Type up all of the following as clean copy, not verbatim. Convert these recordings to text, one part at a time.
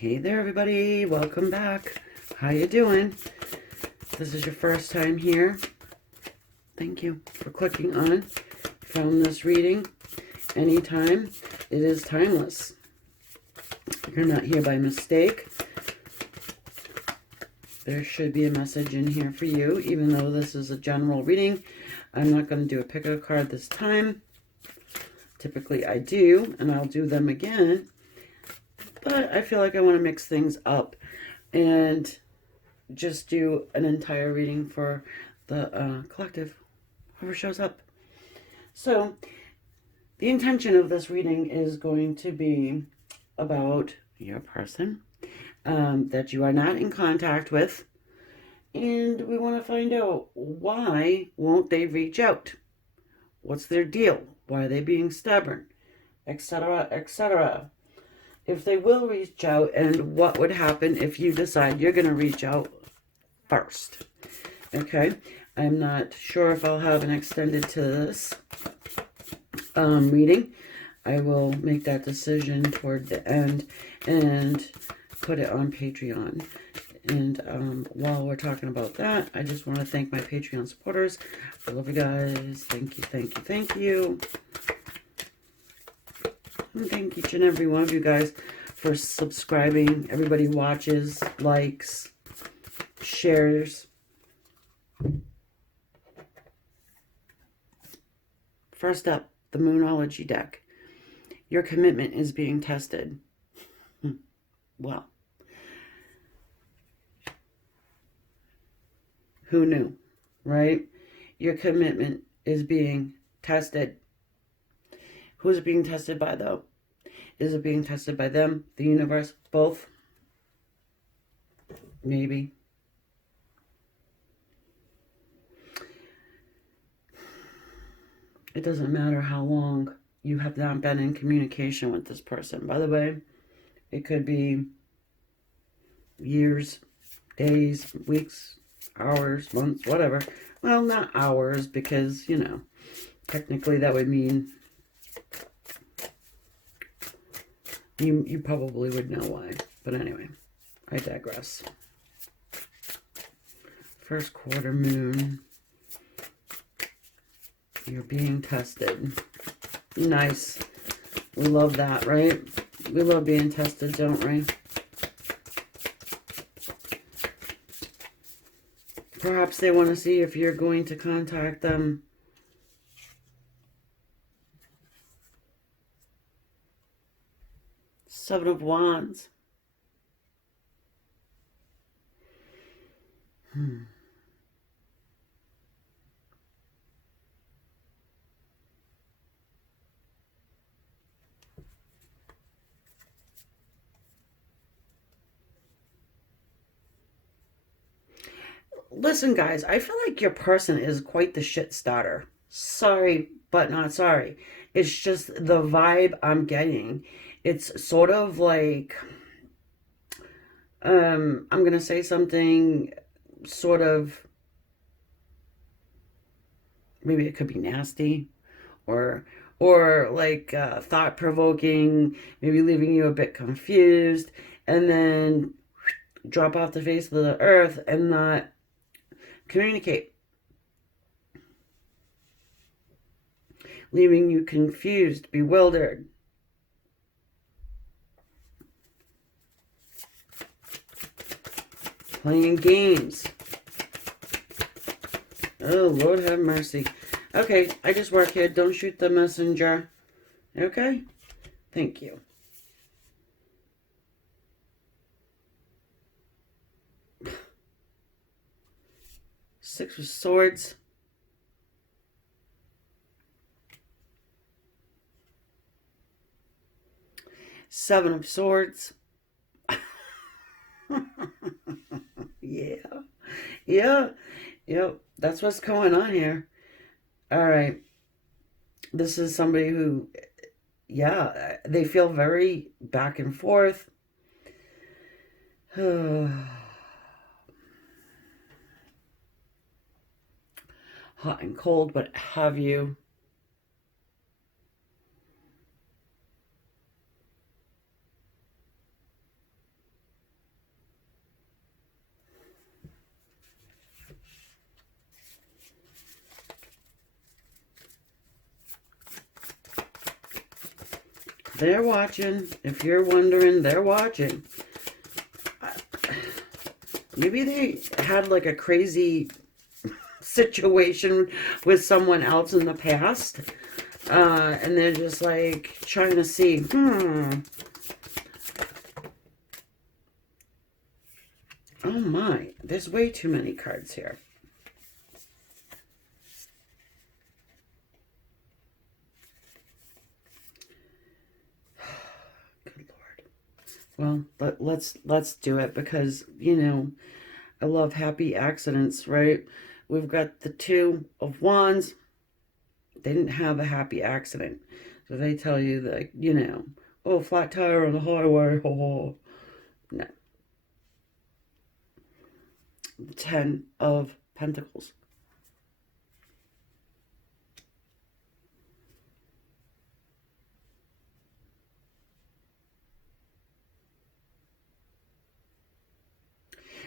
Hey there, everybody. Welcome back. How you doing? If this is your first time here, thank you for clicking on. Found this reading anytime. It is timeless. You're not here by mistake. There should be a message in here for you, even though this is a general reading. I'm not going to do a pick a card this time. Typically I do, and I'll do them again. But I feel like I want to mix things up and just do an entire reading for the collective, whoever shows up. So the intention of this reading is going to be about your person that you are not in contact with. And we want to find out, why won't they reach out? What's their deal? Why are they being stubborn? Etc., etc. If they will reach out, and what would happen if you decide you're going to reach out first. Okay, I'm not sure if I'll have an extended to this reading. I will make that decision toward the end and put it on Patreon. And while we're talking about that, I just want to thank my Patreon supporters. I love you guys. Thank you, thank you, thank you. And thank each and every one of you guys for subscribing. Everybody watches, likes, shares. First up, the Moonology deck. Your commitment is being tested. Well, who knew, right? Your commitment is being tested. Who's it being tested by, though? Is it being tested by them, the universe, both? Maybe. It doesn't matter how long you have not been in communication with this person. By the way, it could be years, days, weeks, hours, months, whatever. Well, not hours, because, you know, technically that would mean you probably would know why. But anyway, I digress. First quarter moon. You're being tested. Nice. We love that, right? We love being tested, don't we? Perhaps they want to see if you're going to contact them. Seven of Wands. Listen, guys, I feel like your person is quite the shit starter. Sorry, but not sorry. It's just the vibe I'm getting. It's sort of like, I'm going to say something sort of, maybe it could be nasty, or like thought-provoking, maybe leaving you a bit confused, and then drop off the face of the earth and not communicate, leaving you confused, bewildered. Playing games. Oh, Lord have mercy. Okay, I just work here. Don't shoot the messenger. Okay? Thank you. Six of Swords. Seven of Swords. Yeah. Yeah. Yep. That's what's going on here. All right. This is somebody who, yeah, they feel very back and forth. Hot and cold, what have you. They're watching. If you're wondering, they're watching. Maybe they had like a crazy situation with someone else in the past. And they're just like trying to see, oh my, there's way too many cards here. Good Lord. Well, let's do it because, you know, I love happy accidents, right? We've got the Two of Wands. They didn't have a happy accident. So they tell you that, you know, oh, flat tire on the highway. Oh, no. Ten of Pentacles.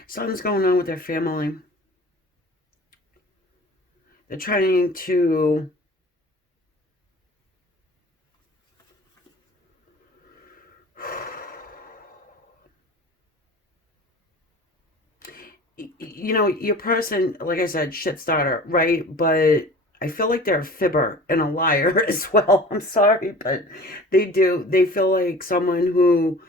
Something's going on with their family. They're trying to you know, your person, like I said, shit starter, right? But I feel like they're a fibber and a liar as well. I'm sorry, but they do. They feel like someone who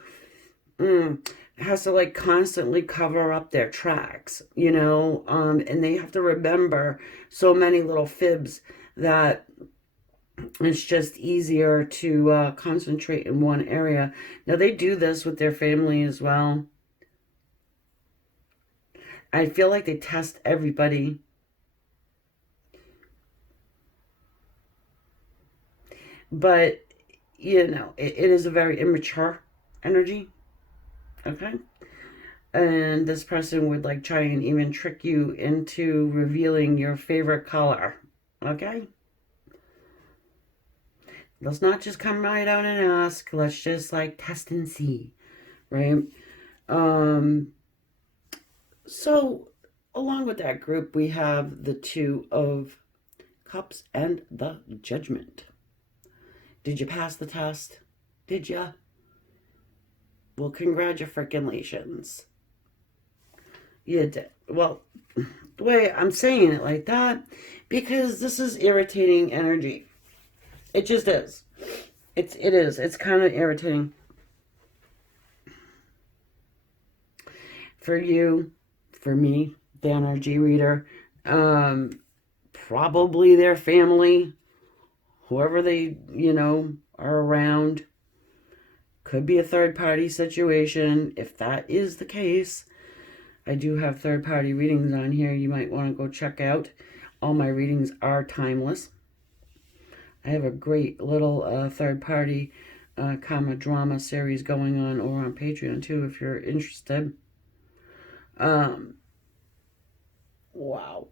has to like constantly cover up their tracks, you know, and they have to remember so many little fibs that it's just easier to concentrate in one area. Now, they do this with their family as well. I feel like they test everybody. But, you know, it is a very immature energy. Okay? And this person would like try and even trick you into revealing your favorite color. Okay? Let's not just come right out and ask. Let's just like test and see. Right? So, along with that group, we have the Two of Cups and the Judgment. Did you pass the test? Did ya? Well, congratulations. You did. Well, the way I'm saying it like that, because this is irritating energy. It just is. It is. It's kind of irritating. For you, for me, the energy reader, probably their family, whoever they, you know, are around. Could be a third-party situation. If that is the case, I do have third-party readings on here you might want to go check out. All my readings are timeless. I have a great little third-party comma drama series going on over on Patreon too if you're interested. Wow.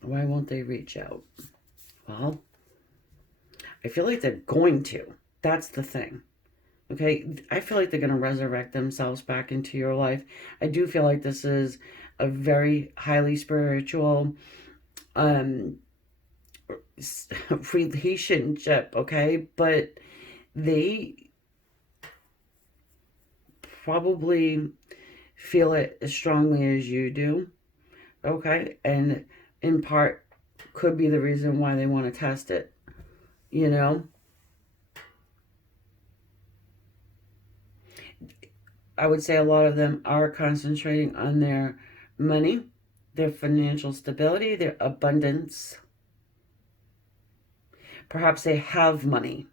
Why won't they reach out? Well, I feel like they're going to. That's the thing. Okay, I feel like they're going to resurrect themselves back into your life. I do feel like this is a very highly spiritual relationship, okay? But they probably feel it as strongly as you do, okay? And in part could be the reason why they want to test it, you know? I would say a lot of them are concentrating on their money, their financial stability, their abundance. Perhaps they have money.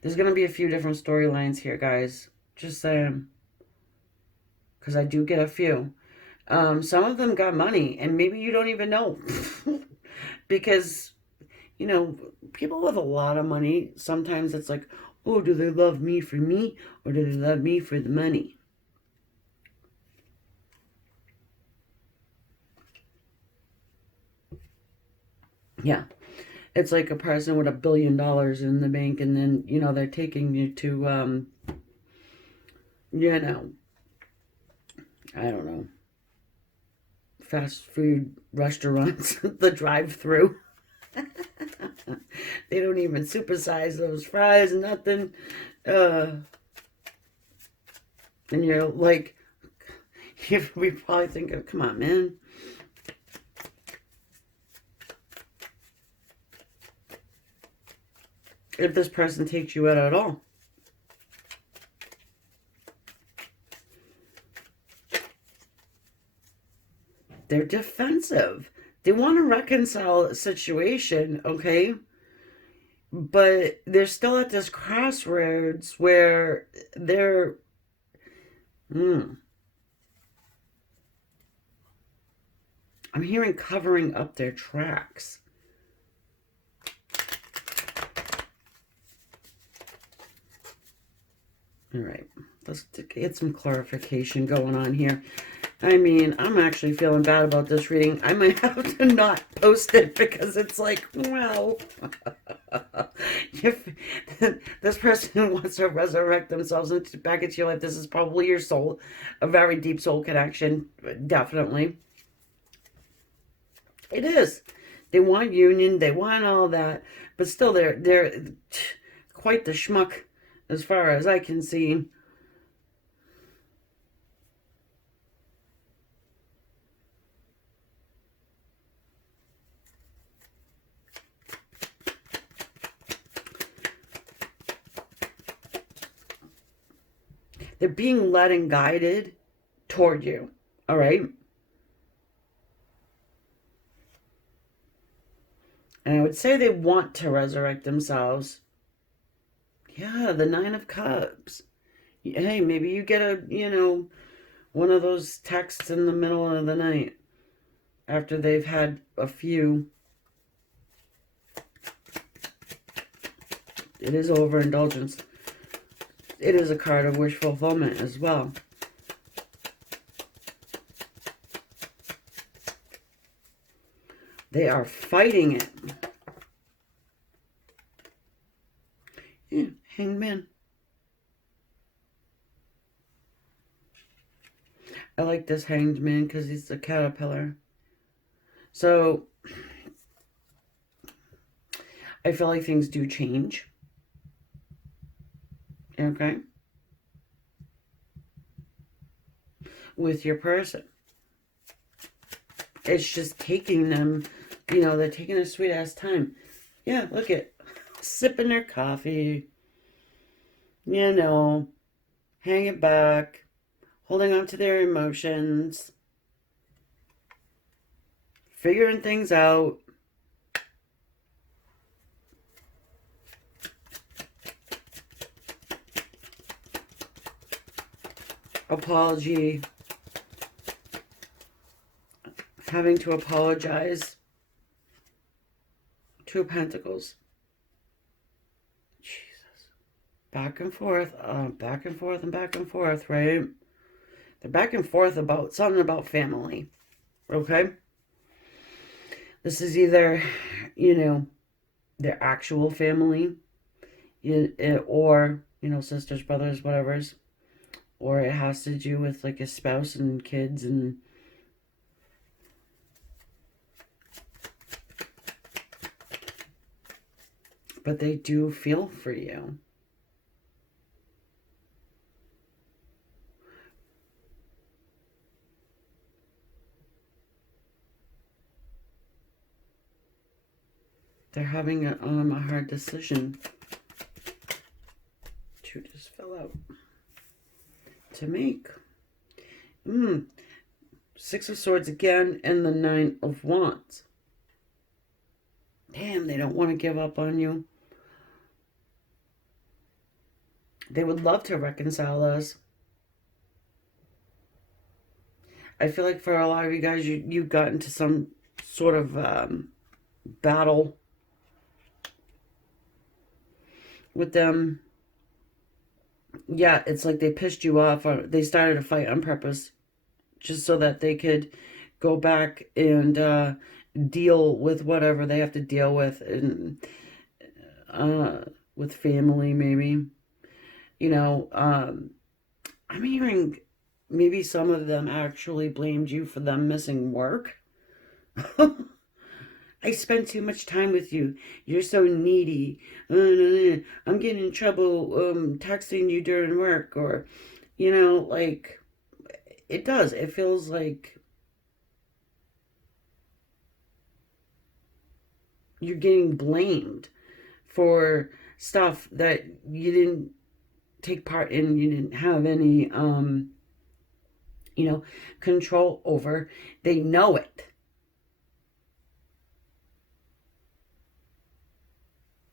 There's going to be a few different storylines here, guys. Just saying. Because I do get a few. Some of them got money, and maybe you don't even know. Because, you know, people with a lot of money, sometimes it's like, oh, do they love me for me, or do they love me for the money? Yeah. It's like a person with $1 billion in the bank, and then, you know, they're taking you to, you know, I don't know, fast food restaurants, the drive-through. They don't even supersize those fries, nothing. And you're like, we probably think of, come on, man. If this person takes you out at all. They're defensive. They want to reconcile a situation, okay? But they're still at this crossroads where they're... I'm hearing covering up their tracks. All right, let's get some clarification going on here. I mean, I'm actually feeling bad about this reading. I might have to not post it because it's like, well, if this person wants to resurrect themselves back into your life, this is probably your soul, a very deep soul connection, definitely. It is. They want union, they want all that, but still they're quite the schmuck as far as I can see. They're being led and guided toward you, all right? And I would say they want to resurrect themselves. Yeah, the Nine of Cups. Hey, maybe you get a, one of those texts in the middle of the night after they've had a few. It is overindulgence. It is a card of wish fulfillment as well. They are fighting it. Yeah, Hanged Man. I like this Hanged Man because he's a caterpillar. So, I feel like things do change. Okay? With your person. It's just taking them, they're taking a sweet ass time. Yeah, look at sipping their coffee, hanging back, holding on to their emotions, figuring things out. Apology. Having to apologize. Two of Pentacles. Jesus. Back and forth, and back and forth, right? They're back and forth about something about family. Okay? This is either, their actual family, or, sisters, brothers, whatever's. Or it has to do with like a spouse and kids and... But they do feel for you. They're having a hard decision to just fill out. To make. Six of Swords again and the Nine of Wands. Damn, they don't want to give up on you. They would love to reconcile us. I feel like for a lot of you guys, you got into some sort of battle with them. Yeah, it's like they pissed you off, or they started a fight on purpose just so that they could go back and deal with whatever they have to deal with, and with family, maybe. I'm hearing maybe some of them actually blamed you for them missing work. I spent too much time with you. You're so needy. I'm getting in trouble texting you during work. Or, like, it does. It feels like you're getting blamed for stuff that you didn't take part in, you didn't have any, control over. They know it.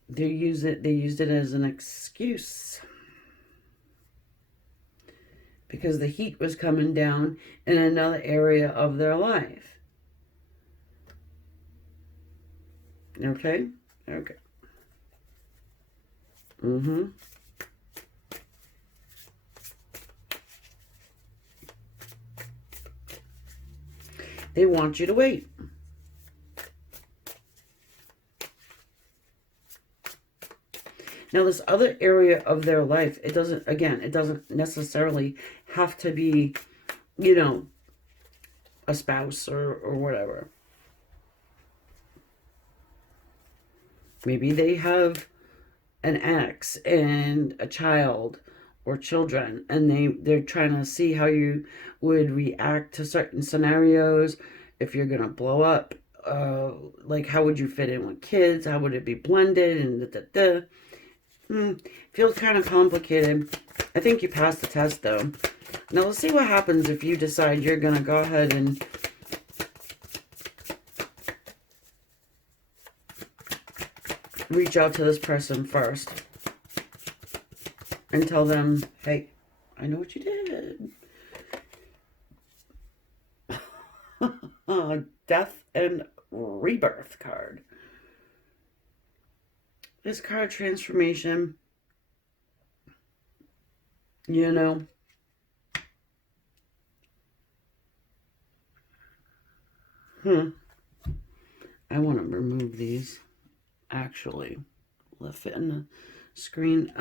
They used it as an excuse because the heat was coming down in another area of their life. Okay? Okay. They want you to wait. Now, this other area of their life, it doesn't necessarily have to be, a spouse or whatever. Maybe they have an ex and a child or children, and they're trying to see how you would react to certain scenarios. If you're gonna blow up, like, how would you fit in with kids? How would it be blended? And feels kind of complicated. I think you passed the test, though. Now let's see what happens if you decide you're gonna go ahead and reach out to this person first and tell them, hey, I know what you did. Death and Rebirth card. This card, transformation, I want to remove these, actually. Will it fit in the screen?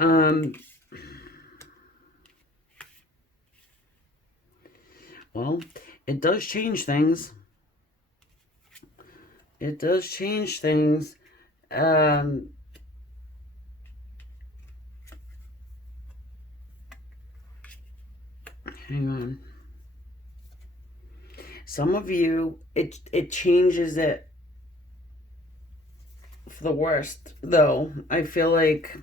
Well, it does change things. It does change things. Hang on. Some of you, it changes it for the worst, though. I feel like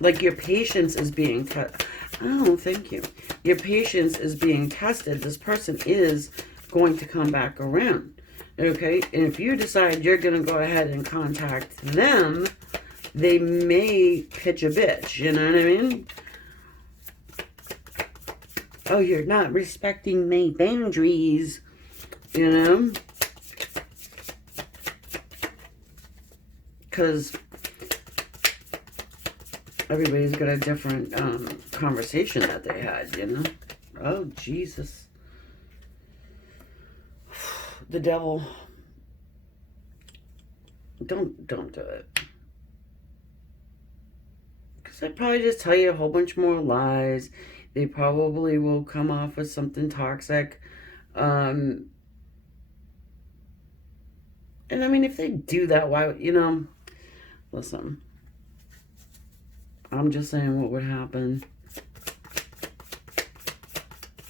your patience is being tested. Oh, thank you. Your patience is being tested. This person is going to come back around. Okay? And if you decide you're going to go ahead and contact them, they may pitch a bitch. You know what I mean? Oh, you're not respecting my boundaries. Because everybody's got a different conversation that they had, Oh, Jesus. The devil. Don't do it. Because I'd probably just tell you a whole bunch more lies. They probably will come off with something toxic. And I mean, if they do that, why, listen. I'm just saying what would happen.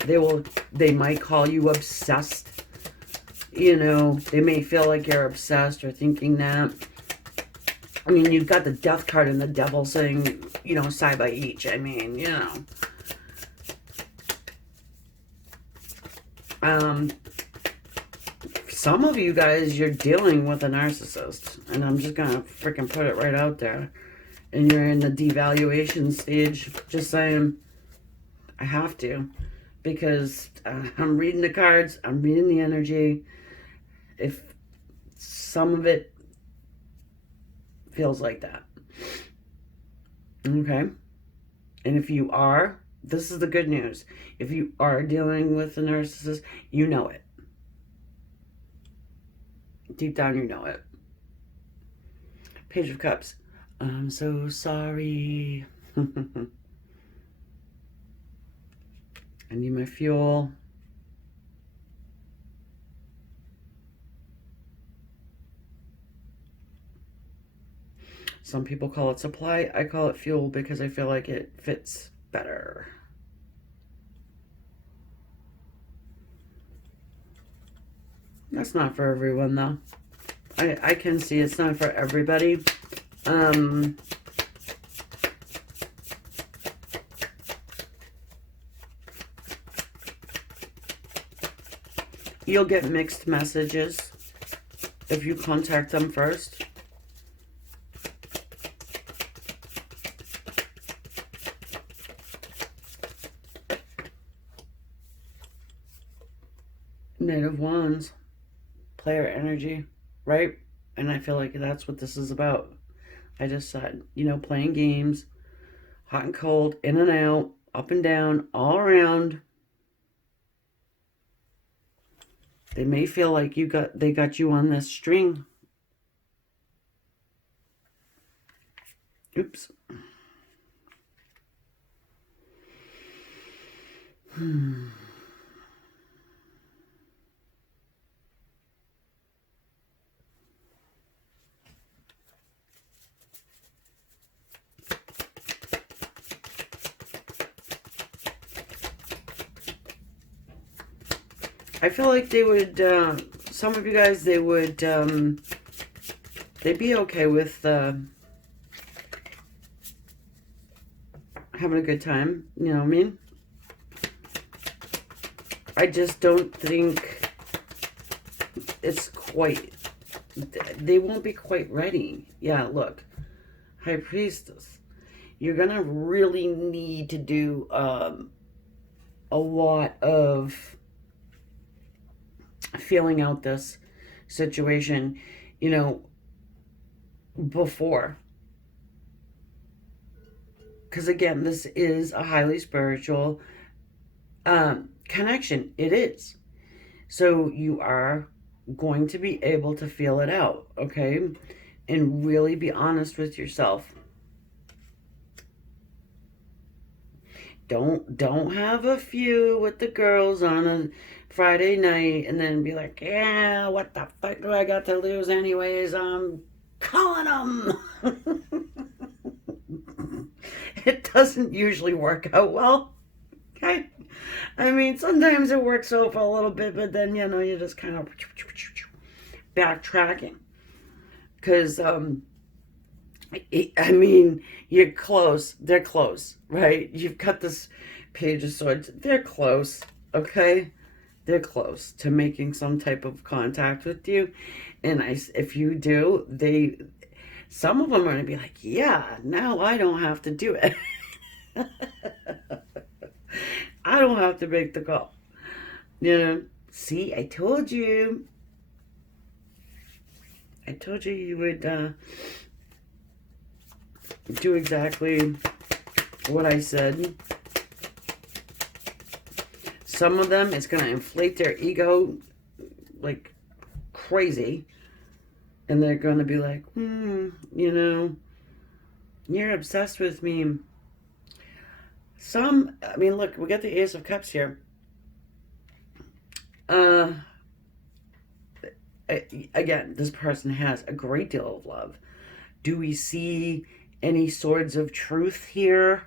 They might call you obsessed. They may feel like you're obsessed or thinking that. I mean, you've got the death card and the devil saying, side by each. I mean, some of you guys, you're dealing with a narcissist. And I'm just going to freaking put it right out there. And you're in the devaluation stage. Just saying, I have to. Because I'm reading the cards. I'm reading the energy. If some of it feels like that. Okay? And if you are, this is the good news. If you are dealing with a narcissist, you know it. Deep down, you know it. Page of Cups. I'm so sorry. I need my fuel. Some people call it supply. I call it fuel because I feel like it fits better. That's not for everyone, though. I can see it's not for everybody. You'll get mixed messages if you contact them first. Native Wands, player energy, right? And I feel like that's what this is about. I just said, you know, playing games, hot and cold, in and out, up and down, all around. They may feel like they got you on this string. Oops. I feel like they would, some of you guys, they would, they'd be okay with having a good time, you know what I mean? I just don't think it's quite, they won't be quite ready. Yeah, look, High Priestess, you're going to really need to do a lot of feeling out this situation, you know, before. Because again, this is a highly spiritual connection. It is. So you are going to be able to feel it out, okay? And really be honest with yourself. Don't have a few with the girls on a Friday night and then be like, yeah, what the fuck do I got to lose anyways? I'm calling them. It doesn't usually work out well. Okay? I mean, sometimes it works out for a little bit, but then, you know, you're just kind of backtracking. Because, I mean, you're close. They're close, right? You've got this Page of Swords. They're close, okay? They're close to making some type of contact with you. And if you do, some of them are going to be like, yeah, now I don't have to do it. I don't have to make the call. You know, see, I told you. I told you you would do exactly what I said. Some of them, it's going to inflate their ego like crazy. And they're going to be like, you know, you're obsessed with me. I mean, look, we got the Ace of Cups here. Again, this person has a great deal of love. Do we see any swords of truth here?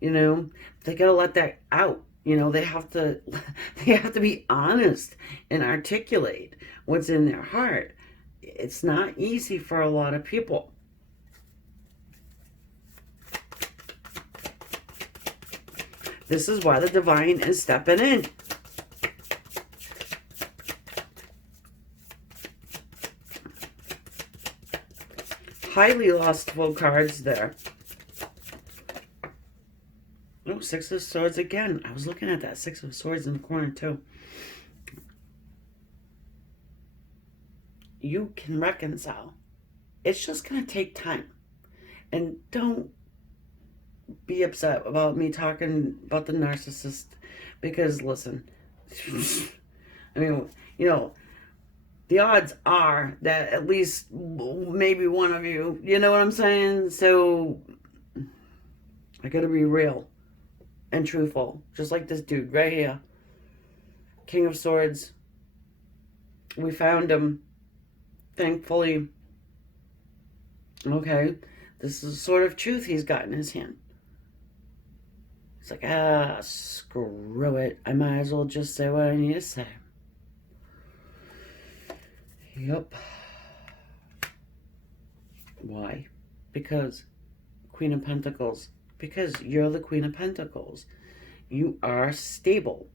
You know, they got to let that out. You know, they have to be honest and articulate what's in their heart. It's not easy for a lot of people. This is why the divine is stepping in. Highly lustful cards there. Oh, Six of Swords again. I was looking at that Six of Swords in the corner too. You can reconcile. It's just going to take time. And don't be upset about me talking about the narcissist. Because, listen, I mean, you know, the odds are that at least maybe one of you know what I'm saying? So, I got to be real. and truthful. Just like this dude right here. King of Swords. We found him. Thankfully. Okay. This is the sort of truth he's got in his hand. It's like, screw it. I might as well just say what I need to say. Yep. Why? Because Queen of Pentacles. Because you're the Queen of Pentacles. You are stable.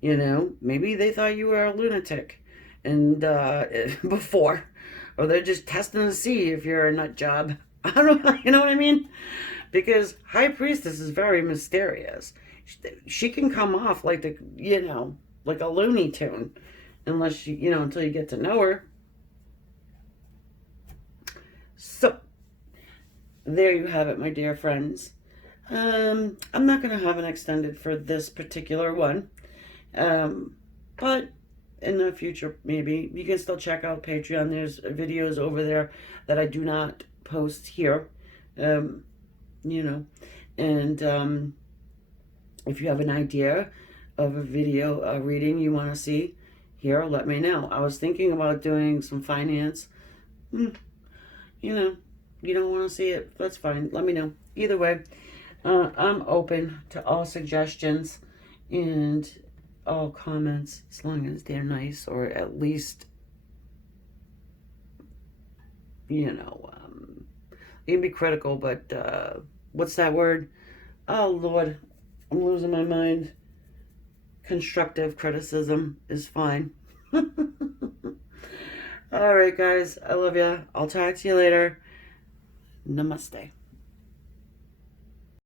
You know, maybe they thought you were a lunatic and before. Or they're just testing to see if you're a nut job. I don't know, you know what I mean? Because High Priestess is very mysterious. She can come off like the, you know, like a Looney Tune. Unless you, you know, until you get to know her. So, there you have it, my dear friends. I'm not going to have an extended for this particular one. But in the future, maybe. You can still check out Patreon. There's videos over there that I do not post here. You know. And if you have an idea of a video reading you want to see here, let me know. I was thinking about doing some finance. You know, you don't want to see it, that's fine. Let me know. Either way, I'm open to all suggestions and all comments, as long as they're nice, or at least, you know, you can be critical, but what's that word? Oh, Lord, I'm losing my mind. Constructive criticism is fine. All right, guys, I love you. I'll talk to you later. Namaste.